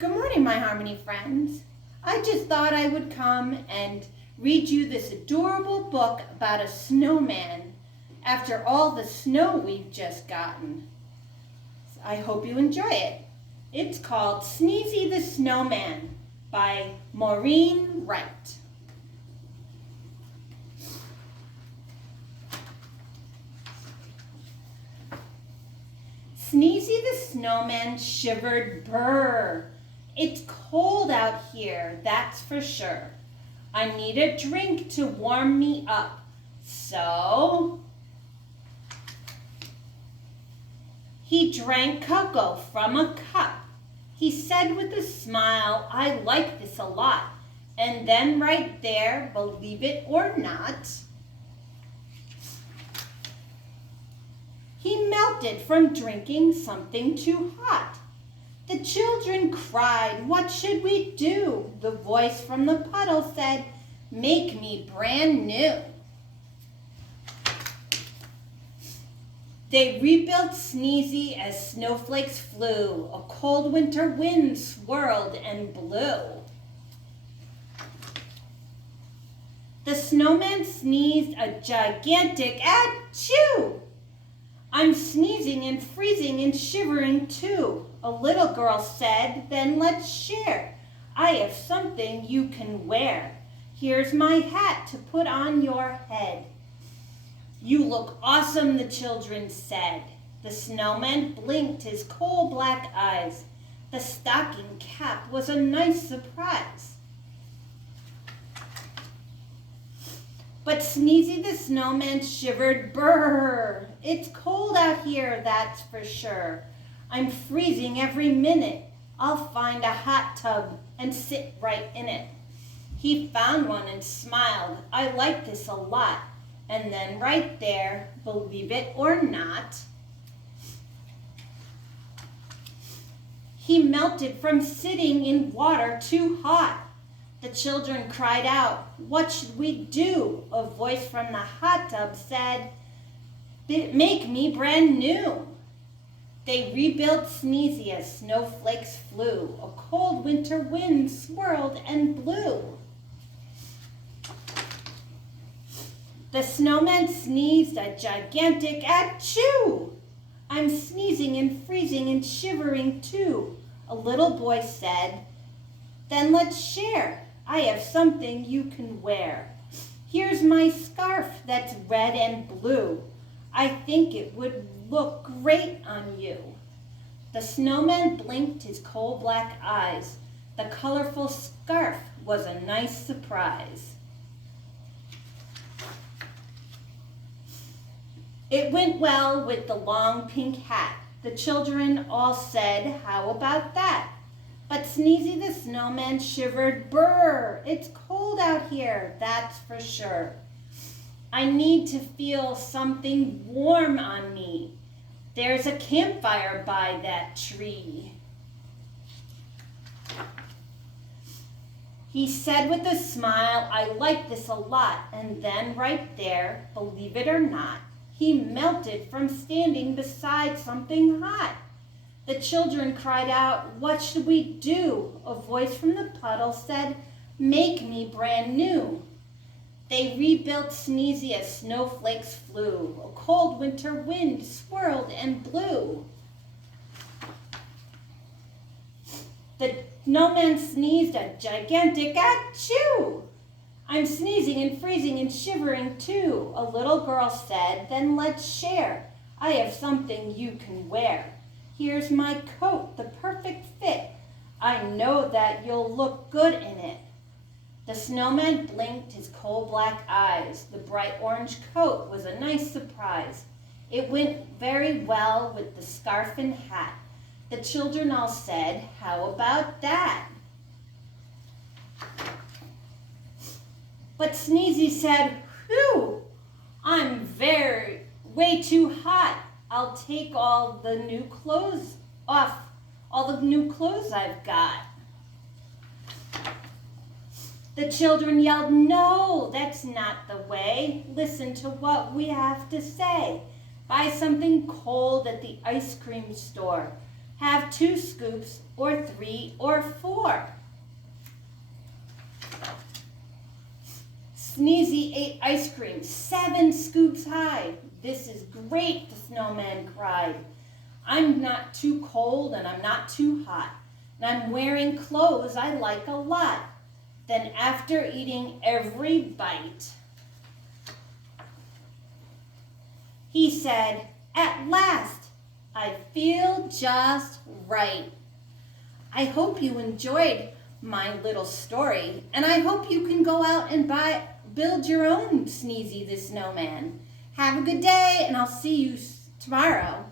Good morning, my Harmony friends. I just thought I would come and read you this adorable book about a snowman after all the snow we've just gotten. I hope you enjoy it. It's called Sneezey the Snowman by Maureen Wright. Sneezey the Snowman shivered brrr. It's cold out here, that's for sure. I need a drink to warm me up, so he drank cocoa from a cup. He said with a smile, I like this a lot. And then right there, believe it or not, he melted from drinking something too hot. The children cried, what should we do? The voice from the puddle said, make me brand new. They rebuilt Sneezey as snowflakes flew. A cold winter wind swirled and blew. The snowman sneezed a gigantic achoo. I'm sneezing and freezing and shivering too. A little girl said, then let's share. I have something you can wear. Here's my hat to put on your head. You look awesome, the children said. The snowman blinked his coal black eyes. The stocking cap was a nice surprise. But Sneezey the Snowman shivered, brrr. It's cold out here, that's for sure. I'm freezing every minute. I'll find a hot tub and sit right in it. He found one and smiled. I like this a lot. And then right there, believe it or not, he melted from sitting in water too hot. The children cried out, what should we do? A voice from the hot tub said, make me brand new. They rebuilt Sneezey as snowflakes flew. A cold winter wind swirled and blew. The snowman sneezed a gigantic achoo. I'm sneezing and freezing and shivering too. A little boy said, then let's share. I have something you can wear. Here's my scarf that's red and blue. I think it would look great on you. The snowman blinked his coal black eyes. The colorful scarf was a nice surprise. It went well with the long pink hat. The children all said, how about that? But Sneezey the Snowman shivered, brrr, it's cold out here, that's for sure. I need to feel something warm on me. There's a campfire by that tree. He said with a smile, I like this a lot. And then right there, believe it or not, he melted from standing beside something hot. The children cried out, what should we do? A voice from the puddle said, make me brand new. They rebuilt Sneezey as snowflakes flew. A cold winter wind swirled and blew. The snowman sneezed a gigantic achoo. I'm sneezing and freezing and shivering too. A little girl said, then let's share. I have something you can wear. Here's my coat, the perfect fit. I know that you'll look good in it. The snowman blinked his coal black eyes. The bright orange coat was a nice surprise. It went very well with the scarf and hat. The children all said, how about that? But Sneezey said, whew, I'm way too hot. I'll take all the new clothes off, all the new clothes I've got. The children yelled, no, that's not the way. Listen to what we have to say. Buy something cold at the ice cream store. Have 2 scoops or 3 or 4. Sneezey ate ice cream 7 scoops high. This is great, the snowman cried. I'm not too cold and I'm not too hot, and I'm wearing clothes I like a lot. Then after eating every bite, he said, at last, I feel just right. I hope you enjoyed my little story, and I hope you can go out and build your own Sneezey the Snowman. Have a good day, and I'll see you tomorrow.